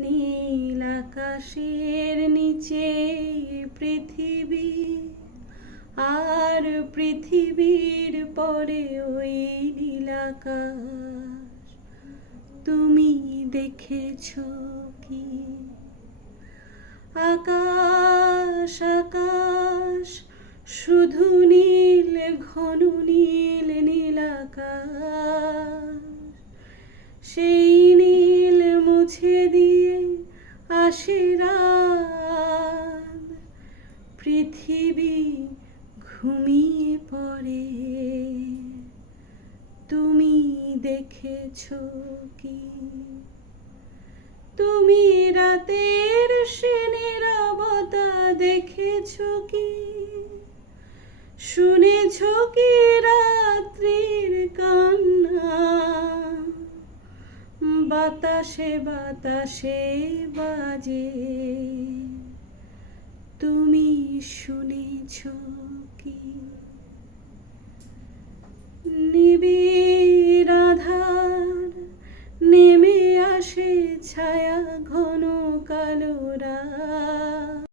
নীল আকাশের নিচে পৃথিবী, আর পৃথিবীর পরে ওই নীল আকাশ। তুমি দেখেছ কি? আকাশ আকাশ, শুধু নীল, ঘন নীল নীল রাত পৃথিবী ঘুমিয়ে পড়ে। তুমি দেখেছ কি? তুমি রাতের সেনের অবতা দেখেছ কি? শুনেছ কি রাত্রির কান্না? বাতাসে বাতাসে বাজে তুমি শুনেছ কি? নিবিড় আধার নেমে আসে ছায়া রাত